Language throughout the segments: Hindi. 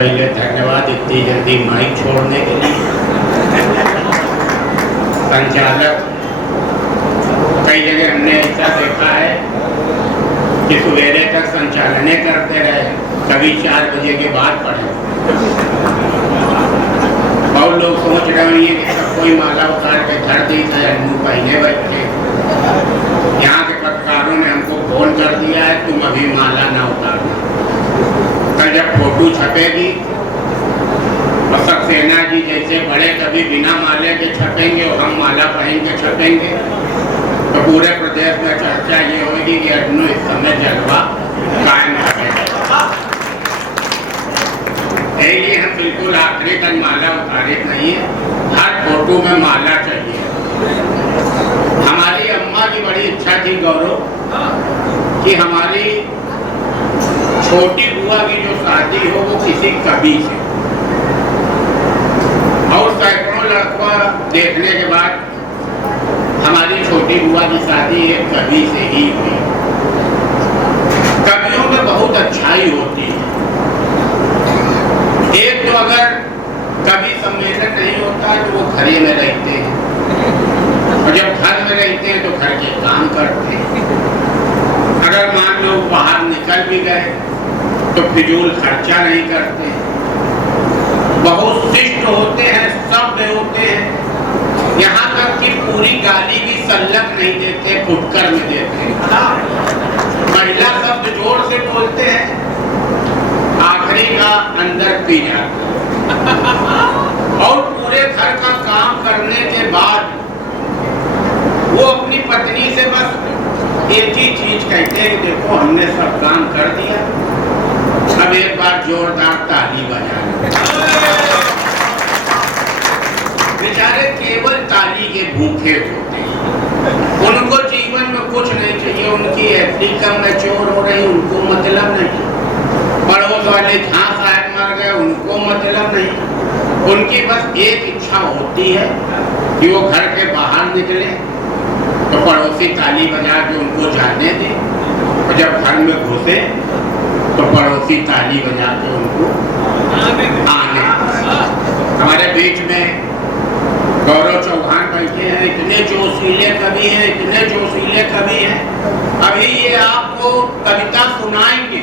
पहले धन्यवाद इतनी जल्दी माइक छोड़ने के लिए। संचालक, कई जगह हमने ऐसा देखा है कि सवेरे तक संचालने करते रहे, कभी 4 बजे के बाद पढ़े। बहुत लोग सोच रहे हैं कि सब कोई माला उतार के धर दी है, मुँह पहले बैठे। यहाँ के पत्रकारों ने हमको फोन कर दिया है, तुम अभी माला ना उतारना। कल जब फोटो छपेगी और सक्सेना जी जैसे बड़े कभी बिना माले के छपेंगे और हम माला पहन के छपेंगे, तो पूरे प्रदेश में चर्चा ये होगी कि अनु इस समय जलवा कायम करेगा। यही हम बिल्कुल आखिरी तक माला उतारे नहीं है, हर फोटो में माला चाहिए। हमारी अम्मा की बड़ी इच्छा थी गौरव कि हमारी छोटी बुआ की जो शादी हो वो किसी कवि से, और सैकड़ों लड़का देखने के बाद हमारी छोटी बुआ की शादी एक कवि से ही हुई। कवियों में बहुत अच्छाई होती है। एक तो अगर कवि सम्मेलन नहीं होता है तो वो घरे में रहते हैं, और जब घर में रहते हैं तो घर के काम करते हैं। अगर मान लो बाहर निकल भी गए तो फिजूल खर्चा नहीं करते, बहुत शिष्ट होते हैं, सभ्य होते हैं। यहाँ तक कि पूरी गाली भी सल्लक नहीं देते, फुटकर में देते हैं। महिला शब्द जोर से बोलते हैं, आखिरी का अंदर पी जाते। और पूरे घर का काम करने के बाद वो अपनी पत्नी से बस एक ही चीज कहते हैं, देखो हमने सब काम कर दिया, अब एक बार जोरदार ताली बजाना। बेचारे केवल ताली के भूखे होते हैं, उनको जीवन में कुछ नहीं चाहिए। उनकी एफडी कम मैच्योर हो रही, उनको मतलब नहीं। पड़ोस वाले जहाँ साहब मर गए, उनको मतलब नहीं। उनकी बस एक इच्छा होती है कि वो घर के बाहर निकले तो पड़ोसी ताली बजा के उनको जाने दे, और जब घर में घुसे तो पड़ोसी ताली बजा के उनको आने। हमारे बीच में गौरव चौहान बैठे हैं, इतने जोशीले कवि हैं, इतने जोशीले कवि हैं। अभी ये आपको कविता सुनाएंगे।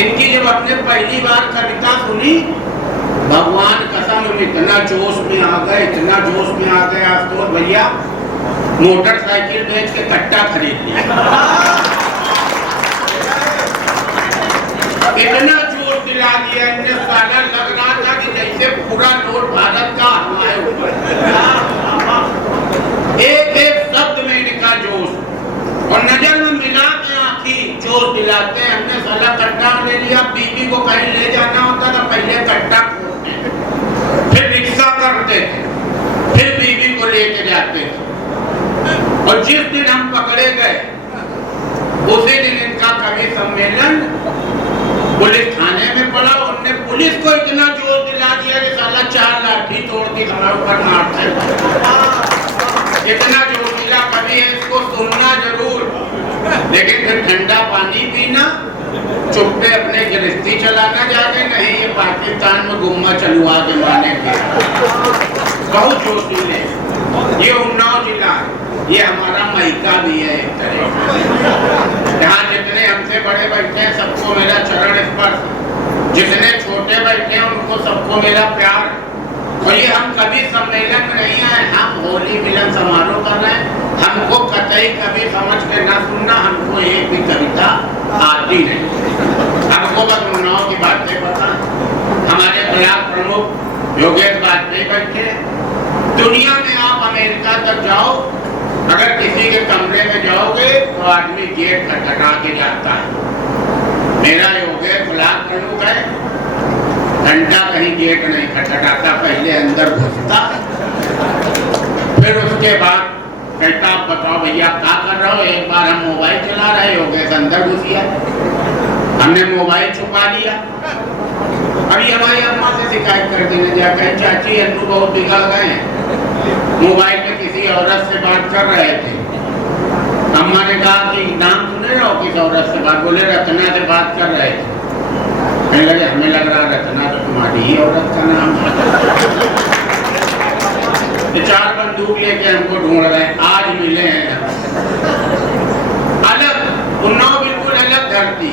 इनकी जब अपने पहली बार कविता सुनी, भगवान कसम इतना जोश में आ गए, इतना जोश में आ गए। आज तो भैया मोटरसाइकिल बेच के कट्टा खरीद लिया। इतना जोर दिला दिया, इतने साला लग रहा था कि जैसे पूरा नोट भारत का हमारे ऊपर। एक एक शब्द में इनका जोश, और नजर में मिला के आंखी जोश दिलाते हैं। हमने साला कट्टा ले लिया, बीबी को कहीं ले जाना होता था, पहले कट्टा खोलते, फिर रिक्शा करते थे, फिर बीबी को लेके जाते थे। और जिस दिन हम पकड़े गए उसी दिन इनका कवि सम्मेलन पुलिस थाने में पड़ा। उनने पुलिस को इतना जोर दिला दिया कि साला 4 लाठी तोड़ दी हमारे ऊपर मारते। इतना जोशीला कवि है, इसको सुनना जरूर, लेकिन फिर ठंडा पानी पीना, चुप्पे अपने गिरफ्ती चलाना जाके, नहीं ये पाकिस्तान में गुम्मा चलवा के माने थे। बहुत जोशीले। ये उन्नाव जिला है, ये हमारा मैका भी है एक तरह का। यहाँ जितने हमसे बड़े बैठे हैं सबको मेरा चरण स्पर्श, जितने छोटे बैठे हैं उनको सबको मेरा प्यार। और ये हम कभी सम्मेलन में नहीं आए, हम होली मिलन समारोह कर रहे हैं। हमको कतई कभी समझ के न सुनना, हमको एक भी कविता आती नहीं। हमको बस उन्नाव की बातें पता। हमारे प्रयाग प्रमुख योगेश वाजपेयी बैठे। दुनिया में आप अमेरिका तक जाओ, अगर किसी के कमरे में जाओगे तो आदमी गेट खटखटा के जाता है। मेरा योगेश ब्लॉक प्रमुख है, घंटा कहीं गेट नहीं खटखटाता, पहले अंदर घुसता, फिर उसके बाद कहता आप बताओ भैया क्या कर रहे हो। एक बार हम मोबाइल चला रहे, योगेश अंदर घुस गया, हमने मोबाइल छुपा लिया। अभी हमारी अम्मा से शिकायत कर देने जाकर, चाची अन्नू बहुत बिगड़ गए हैं, मोबाइल में किसी औरत से बात कर रहे थे। अम्मा ने कहा कि नाम सुने रहो, किस औरत से बात? बोले रत्ना से बात कर रहे थे। कहने लगे हमें लग रहा रचना तो तुम्हारी ही औरत का नाम है। 4 बंदूक लेके हमको ढूंढ रहे हैं, आज मिले हैं। अलग उन्नाव बिल्कुल अलग धरती।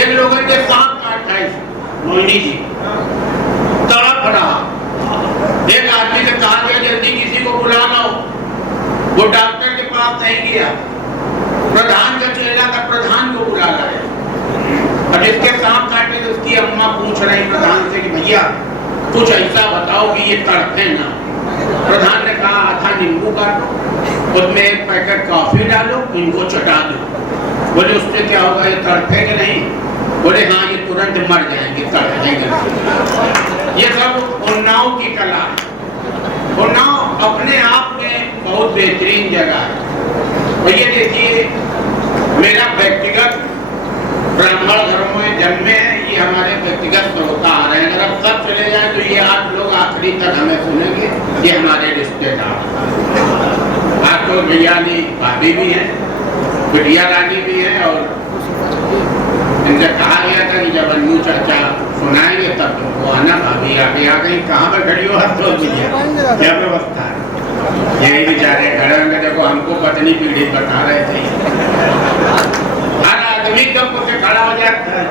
एक लोगों के सांप काटा है मोहिनी जी, तड़प रहा। एक आदमी से कहा गया जल्दी किसी को बुला लाओ, वो डॉक्टर के पास नहीं गया, प्रधान का चेला का प्रधान को बुला लाया। अब इसके सांप काटे तो उसकी अम्मा पूछ रही प्रधान से कि भैया कुछ ऐसा बताओ कि ये तड़पे ना। प्रधान ने कहा आधा नींबू काटो, उसमें 1 पैकेट कॉफी डालो, इनको चटा दो। बोले उससे क्या होगा, ये तड़पेंगे नहीं? बोले हाँ ये तुरंत मर जाएंगे, तड़पेंगे। ये सब उन्नाव की कला है। उन्नाव अपने आप में बहुत बेहतरीन जगह है। और ये देखिए मेरा व्यक्तिगत ब्राह्मण घरों में जन्मे हैं, ये हमारे व्यक्तिगत श्रोता आ रहे हैं। अगर अब सब चले जाए तो ये 8 लोग आखिरी तक हमें सुनेंगे, ये हमारे रिश्तेदार। आज तो भैया भाभी भी हैं, बिटिया रानी भी है, और इनसे कहा गया था कि जब अन्नू चाचा सुनाएंगे तब तुमको आना। भाभी आगे आ गई, कहाँ पर खड़ी हो तो क्या व्यवस्था है? यही बेचारे खड़े होंगे। देखो हमको पत्नी पीढ़ी बता रहे थे, हर आदमी कब से खड़ा हो जाता है,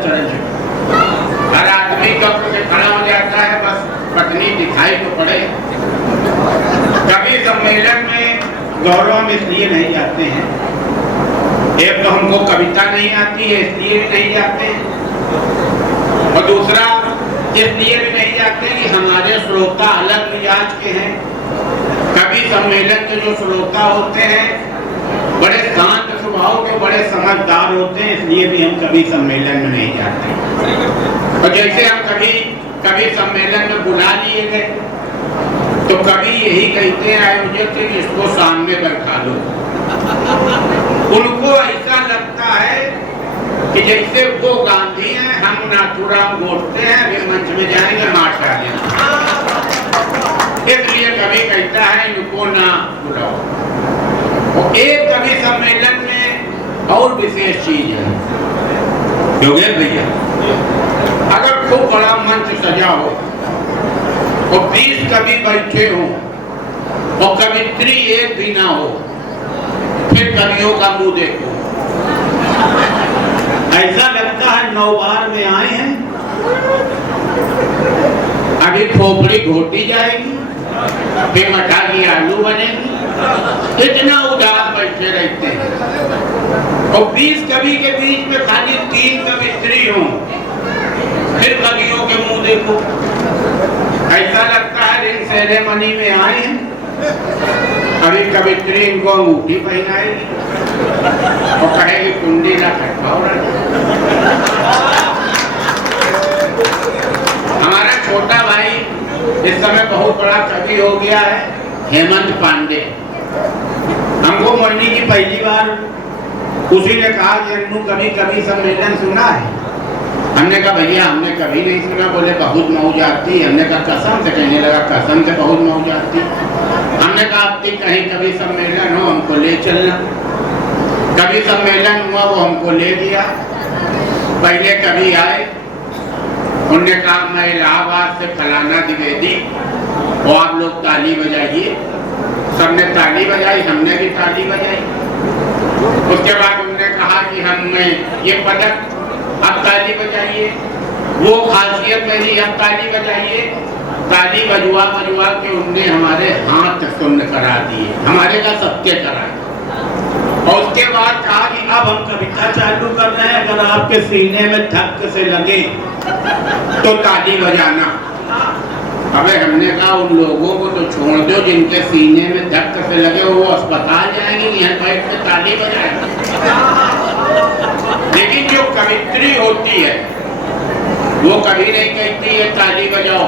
हर आदमी कब से खड़ा हो जाता है, बस पत्नी दिखाई तो पड़े। कभी सम्मेलन में गौरव हम इसलिए नहीं जाते हैं, एक तो हमको कविता नहीं आती है इसलिए भी नहीं जाते हैं, और दूसरा इसलिए भी नहीं जाते कि हमारे श्रोता अलग मिजाज के हैं। कभी सम्मेलन के जो श्रोता होते हैं बड़े शांत स्वभाव के, बड़े समझदार होते हैं, इसलिए भी हम कभी सम्मेलन में नहीं जाते। और जैसे हम कभी सम्मेलन में बुला लिए गए तो कभी यही कहते हैं आयोजक से कि इसको सामने बैठा लो। उनको ऐसा लगता है कि जैसे वो गांधी हैं, हम नाथूराम गोडसे हैं, अभी मंच में जाएंगे मार डालेंगे। इसलिए कभी कहता है इनको ना बुलाओ। और एक कभी सम्मेलन में और विशेष चीज है योगेश भैया, अगर खूब बड़ा मंच सजा हो और 20 कवि बैठे हो और कवित्री एक भी ना हो, फिर कवियों का मुंह देखो, ऐसा लगता है 9 बार में आए हैं, अभी खोपड़ी घोटी जाएगी, फिर मठा की आलू बनेगी। इतना उदास बैठे रहते हैं। और 20 कवि के बीच में खाली 3 कवित्री हो, फिर कवियों के मुंह देखो, ऐसा लगता है रिंग सेरेमनी में आए हैं, अभी कवित्री इनको अंगूठी पहनाएगी और कहेगी कुंडी ना खटकाओ। हमारा छोटा भाई इस समय बहुत बड़ा कवि हो गया है, हेमंत पांडे। हमको मोहिनी की पहली बार उसी ने कहा कि अन्नू कभी कभी सम्मेलन सुना है? हमने कहा भैया हमने कभी नहीं सुना। बोले बहुत मौज आती। हमने कहा कसम से? कहने लगा कसम से बहुत मौज आती। हमने कहा अब तक कहीं कभी सम्मेलन हो हमको ले चलना। कभी सम्मेलन हुआ वो हमको ले गया। पहले कभी आए, उन्होंने कहा मैं इलाहाबाद से फलाना द्विवेदी और आप लोग ताली बजाइए। सबने ताली बजाई, हमने भी ताली बजाई। उसके बाद उन्होंने कहा कि हमें ये पदक, अब ताली बजाइए। वो खासियत मेरी, अब ताली बजाइए। ताली बजवा बजवा के उनने हमारे हाथ सुन्न करा दिए, हमारे का सत्य कराए। और उसके बाद कहा कि अब हम कविता चालू कर रहे हैं, अगर आपके सीने में धक्के से लगे तो ताली बजाना। अबे हमने कहा उन लोगों को तो छोड़ दो जिनके सीने में धक्के से लगे, वो अस्पताल जाएंगे, यहाँ बैठ के ताली बजाएंगे। लेकिन जो कवित्री होती है वो कभी नहीं कहती है ताली बजाओ।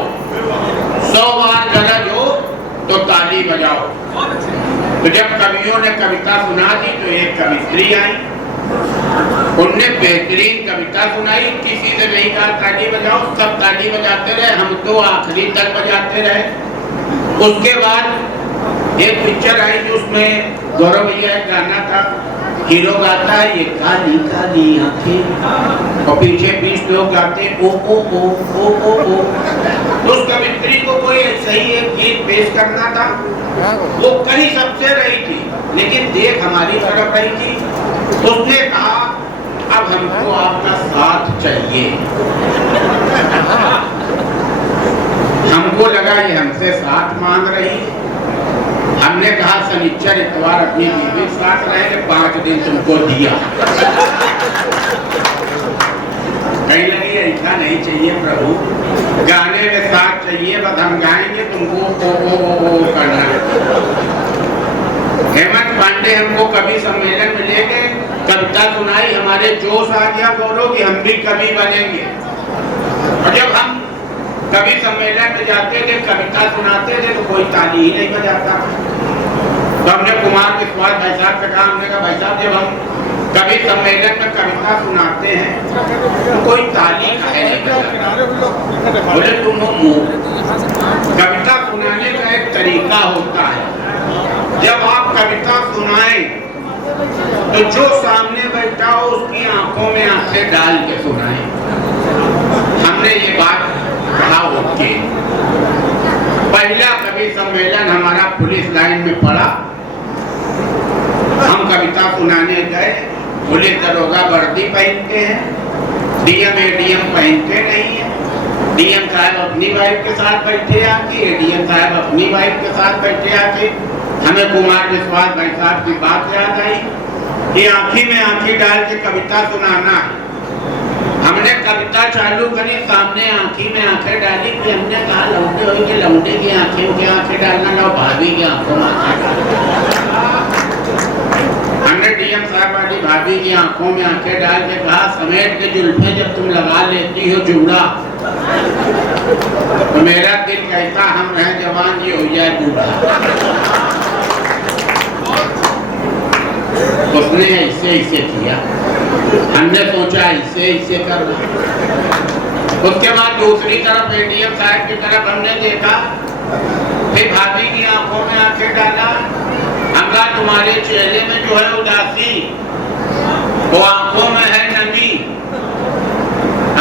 100 बार गरज हो तो ताली बजाओ। तो जब कवियों ने कविता सुना दी तो एक कवित्री आई, उनने बेहतरीन कविता सुनाई। किसी से नहीं कहा ताली बजाओ, सब ताली बजाते रहे, हम तो आखिरी तक बजाते रहे। उसके बाद एक पिक्चर आई जिसमें गौरव भैया एक गाना था, हीरो गाता है ये काली काली आंखें, और पीछे 20 लोग गाते ओ ओ ओ ओ ओ ओ। तो उस कवित्री को कोई सही एक गीत पेश करना था, वो कहीं सबसे रही थी लेकिन देख हमारी तरफ रही थी। उसने कहा अब हमको आपका साथ चाहिए। हमको लगा ये हमसे साथ मांग रही। हमने कहा शनिचर इतवार अपनी बीवी साथ रहेंगे, 5 दिन तुमको दिया। कहीं लगी ऐसा नहीं चाहिए प्रभु, गाने में साथ चाहिए, बस हम गाएंगे तुमको ओ करना। हेमंत पांडे हमको कवि सम्मेलन में ले गए, कविता सुनाई, हमारे जोश आ गया गौरव कि हम भी कवि बनेंगे। और जब हम कवि सम्मेलन में जाते थे, कविता सुनाते थे तो कोई ताली ही नहीं बजाता। तो हमने कुमार विश्वास भाई साहब से कहा, हमने कहा भाई साहब जब हम कवि सम्मेलन में कविता सुनाते हैं तो कोई ताली काहे नहीं बजाता? बोले तुम कविता सुनाने का एक तरीका होता है, जब आप कविता सुनाएं तो जो सामने बैठा हो उसकी आंखों में आंखें डाल के सुनाएं। हमने ये बात कहा होके पहला कवि सम्मेलन हमारा पुलिस लाइन में पड़ा। हम कविता सुनाने गए, पुलिस दरोगा वर्दी पहनते हैं, डीएम एडीएम पहनते नहीं है। डीएम साहब अपनी वाइफ के साथ बैठे आके, एडीएम साहब अपनी वाइफ के साथ बैठे आके। हमें कुमार विश्वास भाई साहब की बात याद आई कि आंखी में आंखी डाल के कविता सुनाना है। हमने कविता चालू करी, सामने आंखी में आंखें डाली कि हमने कहा लौंडे हो कि लौंडे की आंखें में आंखें डालना ना, भाभी की आंखों में आंखें। हमने डीएम साहब वाली भाभी की आंखों में आंखें डाल के कहा समेट के जुल्फे जब तुम लगा लेती हो जूड़ा तो मेरा दिल कहता हम रहे जवान ये हो जाए बूढ़ा। उसने ऐसे ऐसे किया, हमने सोचा ऐसे ऐसे करना। उसके बाद दूसरी तरफ एडीएम साहब की तरफ हमने देखा, फिर भाभी की आंखों में आंखें डाला। हमका तुम्हारे चेहरे में जो है उदासी, वो आंखों में है नमी।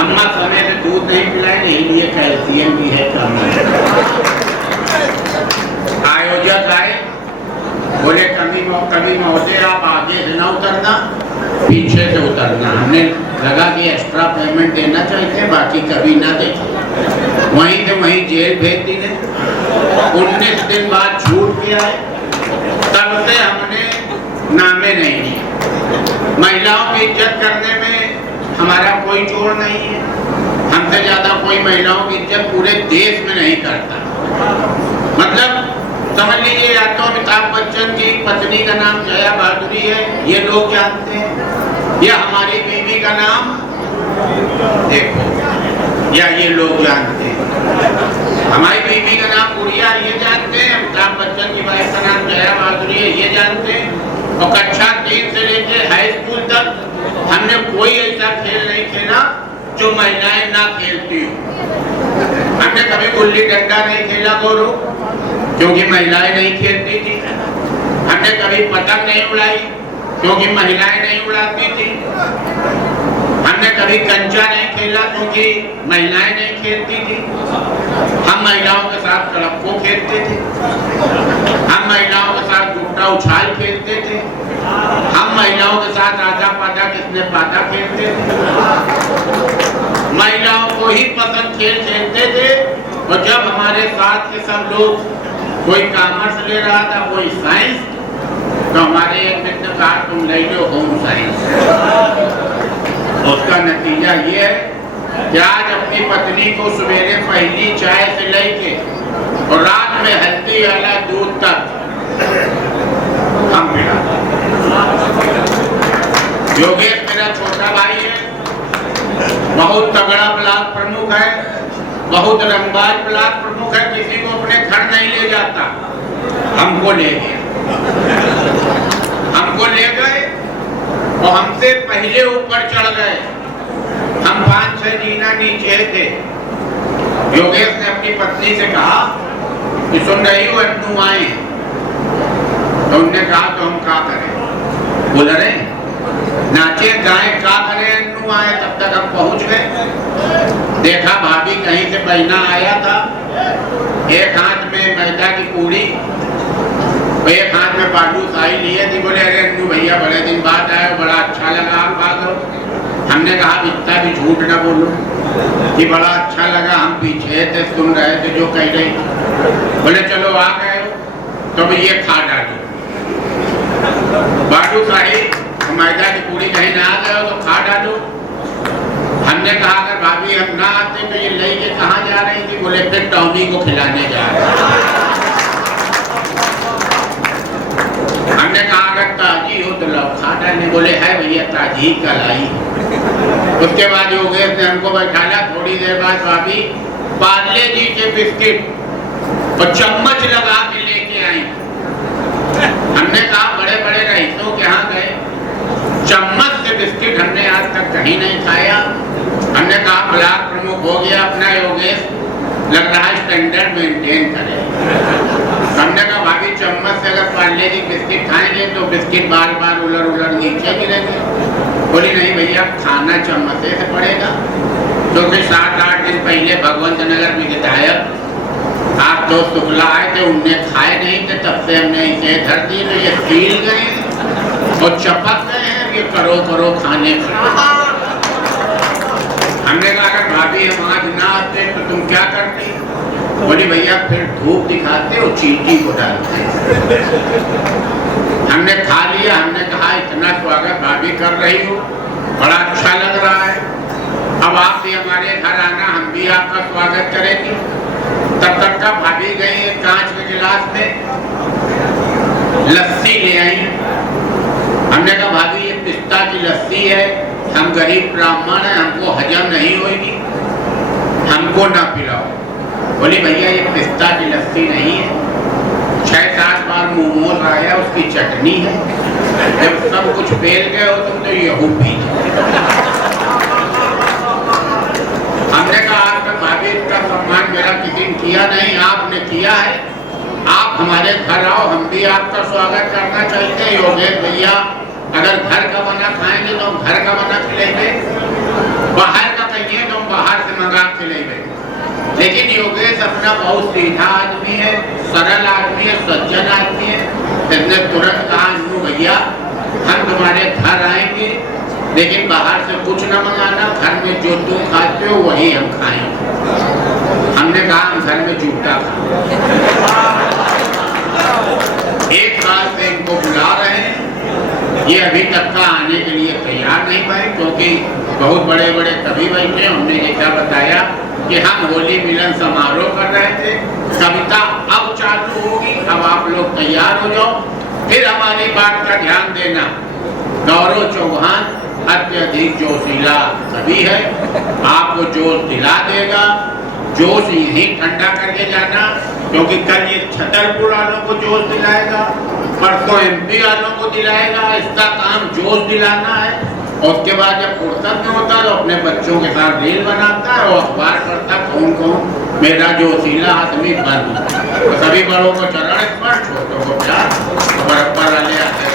अम्मा समय से दूध नहीं पिलाए, नहीं लिए कैल्शियम भी है कम। आयोजक आए, बोले कवि महोदय आप आगे से ना उतरना, पीछे से उतरना। हमने लगा कि एक्स्ट्रा पेमेंट देना चाहते हैं, बाकी कभी ना देखे। वहीं से वहीं जेल भेज दी ने। 19 दिन बाद छूट के आए, तब से हमने नामे नहीं लिए। महिलाओं की इज्जत करने में हमारा कोई जोड़ नहीं है। हमसे ज्यादा कोई महिलाओं की इज्जत पूरे देश में नहीं करता। मतलब समझ लीजिए, या तो अमिताभ बच्चन की पत्नी का नाम जया बहादुरी है, ये लोग जानते हैं, या हमारी बीवी का नाम देखो, या ये लोग जानते हैं। हमारी बीवी का नाम गुड़िया, ये जानते हैं। अमिताभ बच्चन की वाइफ का नाम जया बहादुरी है, ये जानते हैं। और कक्षा 3 से लेकर हाई स्कूल तक हमने कोई ऐसा खेल नहीं खेला जो महिलाएं ना खेलती हो। हमने कभी गुल्ली डंडा नहीं खेला गौरव, क्योंकि महिलाएं नहीं खेलती थी। हमने कभी पतंग नहीं उड़ाई, क्योंकि महिलाएं नहीं उड़ाती थी। हमने कभी कंचा नहीं खेला, क्योंकि महिलाएं नहीं खेलती थी। हम महिलाओं के साथ कड़प्पो खेलते थे, हम महिलाओं के साथ गुट्टा उछाल खेलते थे, हम महिलाओं के साथ आधा पाधा किसने पाधा खेलते थे। महिलाओं को ही पसंद खेल खेलते थे। और जब हमारे साथ के सब लोग, कोई कॉमर्स ले रहा था, कोई साइंस, तो हमारे एक मित्र ने कहा तुम ले लो होम साइंस। उसका नतीजा ये है कि आज अपनी पत्नी को सवेरे पहली चाय से लेके और रात में हल्दी वाला दूध तक हम पिलाते। योगेश मेरा छोटा भाई है, बहुत तगड़ा ब्लॉक प्रमुख है, बहुत रंगबाज ब्लॉक प्रमुख है, किसी को अपने घर नहीं ले जाता। हमको ले गए, हमको ले गए और हमसे पहले ऊपर चढ़ गए। हम 5-6 जीना नीचे थे। योगेश ने अपनी पत्नी से कहा कि सुन रही हो अनु आए, तो उन्होंने कहा तो हम क्या करें। बोल रहे नाचे गाए का करे अन्नू आए, तब तक हम पहुंच गए। देखा भाभी कहीं से बहना आया था, एक हाथ में मैदा की पूड़ी, एक हाथ में बालूशाही लिए थी। बोले अरे अन्नू भैया बड़े दिन बाद आए, बड़ा अच्छा लगा आप आ गए। हमने कहा इतना भी झूठ ना बोलो कि बड़ा अच्छा लगा, हम पीछे थे सुन रहे थे जो कह रही। बोले चलो आ गए तो भी ये खा डालो बालूशाही, मैदा की पूड़ी कहीं ना आ गए तो खा डालो। हमने कहा अगर भाभी हम ना आते तो ये लेके कहाँ जा रही थी? बोले फिर टॉमी को खिलाने जा रहे। हमने कहा अगर ताजी हो तो लो खा डालने। बोले है भैया ताजी कल आई। उसके बाद योगेश ने हमको बैठाला। थोड़ी देर बाद भाभी पार्ले जी के बिस्किट और चम्मच लगा के लेके आई। हमने कहा बड़े बड़े रईसों के यहाँ गए, चम्मच से बिस्किट हमने आज तक कहीं नहीं खाया। हमने कहा ब्लॉक प्रमुख हो गया अपना योगेश, लग रहा है स्टैंडर्ड मेंटेन करे। हमने कहा भाभी चम्मच से अगर पार्ले जी बिस्किट खाएंगे तो बिस्किट बार बार उलट उलट नीचे गिरेंगे। बोली नहीं भैया खाना चम्मच से पड़ेगा। क्योंकि 7-8 दिन पहले भगवंत नगर में विधायक आप तो शुक्ला आए थे, उनने खाए नहीं थे, तब से हमने इसे धर दी तो ये फील गए और चपक गए हैं, ये करो करो खाने को। हमने कहा अगर भाभी हम आज ना आते तो तुम क्या करती? बोली भैया फिर धूप दिखाते और चींटी को डालते। हमने खा लिया। हमने कहा इतना स्वागत भाभी कर रही हो, बड़ा अच्छा लग रहा है, अब आप भी हमारे घर आना, हम भी आपका स्वागत करेंगे। तब तक का भाभी गई एक कांच के गिलास में लस्सी ले आई। हमने कहा भाभी ये पिस्ता की लस्सी है, हम गरीब ब्राह्मण हैं, हमको हजम नहीं होगी, हमको ना पिलाओ। बोली भैया ये पिस्ता की लस्सी नहीं है, 6-7 बार मोमोज आया उसकी चटनी है, जब सब कुछ फेल गए हो तुम तो यहू पी। हमने कहा आज तक भाभी का सम्मान मेरा किसी ने किया नहीं, आपने किया है, आप हमारे घर आओ, हम भी आपका स्वागत करना चाहते हैं। योगेश भैया अगर घर का बना खाएंगे तो हम घर का बना खिलाएंगे, बाहर का कहिए तो हम बाहर से मंगा खिलाएंगे। लेकिन योगेश अपना बहुत सीधा आदमी है, सरल आदमी है, सज्जन आदमी है। इसने तुरंत कहा अन्नू भैया हम तुम्हारे घर आएंगे, लेकिन बाहर से कुछ न मंगाना, घर में जो तुम खाते हो वही हम खाएंगे। हमने कहा हम घर में जूता खाएंगे। एक साल से इनको बुला रहे हैं, ये अभी तक का आने के लिए तैयार नहीं पाए, क्योंकि बहुत बड़े बड़े कवि बैठे। हमने ऐसा बताया कि हम होली मिलन समारोह कर रहे थे, कविता अब चालू होगी, अब आप लोग तैयार हो जाओ। फिर हमारी बात का ध्यान देना, गौरव चौहान अत्यधिक जोशीला कवि है, आपको जोश दिला देगा। जोश यही ठंडा करके जाना, क्योंकि कल ये छतरपुर वालों को जोश दिलाएगा, परसों MP वालों को दिलाएगा। इसका काम जोश दिलाना है। और उसके बाद जब फुर्सत में होता है तो अपने बच्चों के साथ रील बनाता है और अखबार पढ़ता कौन कौन मेरा जोशीला आदमी बन। तो सभी बड़ों को चरण स्पर्श, छोटों को प्यार, बराबर वाले आते